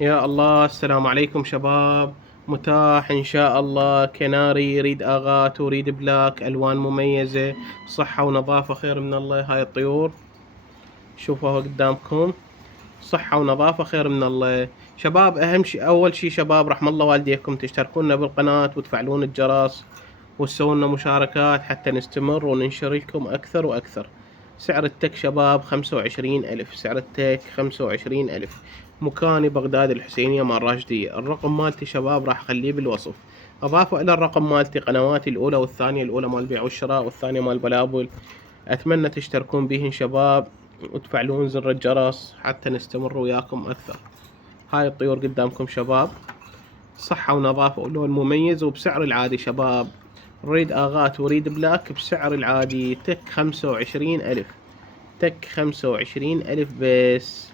يا الله، السلام عليكم شباب. متاح إن شاء الله كناري، يريد آغات وريد بلاك، ألوان مميزة، صحة ونظافة خير من الله. هاي الطيور شوفوها قدامكم، صحة ونظافة خير من الله. شباب أهم شي أول شي شباب، رحم الله والديكم تشتركونا بالقناة وتفعلون الجرس وتسوون مشاركات حتى نستمر وننشر لكم أكثر وأكثر. سعر التك شباب 25,000، سعر التك 25,000. مكاني بغداد الحسينية مال راشدية. الرقم مالتي شباب راح أخليه بالوصف. أضافوا إلى الرقم مالتي قنواتي الأولى والثانية، الأولى مال البيع والشراء والثانية مال البلابل. أتمنى تشتركون بيهن شباب وتفعلون زر الجرس حتى نستمر وياكم أكثر. هاي الطيور قدامكم شباب، صحة ونظافة ولون مميز وبسعر العادي شباب. نريد آغات وريد بلاك بسعر العادي، تك 25,000، تك 25,000 بس.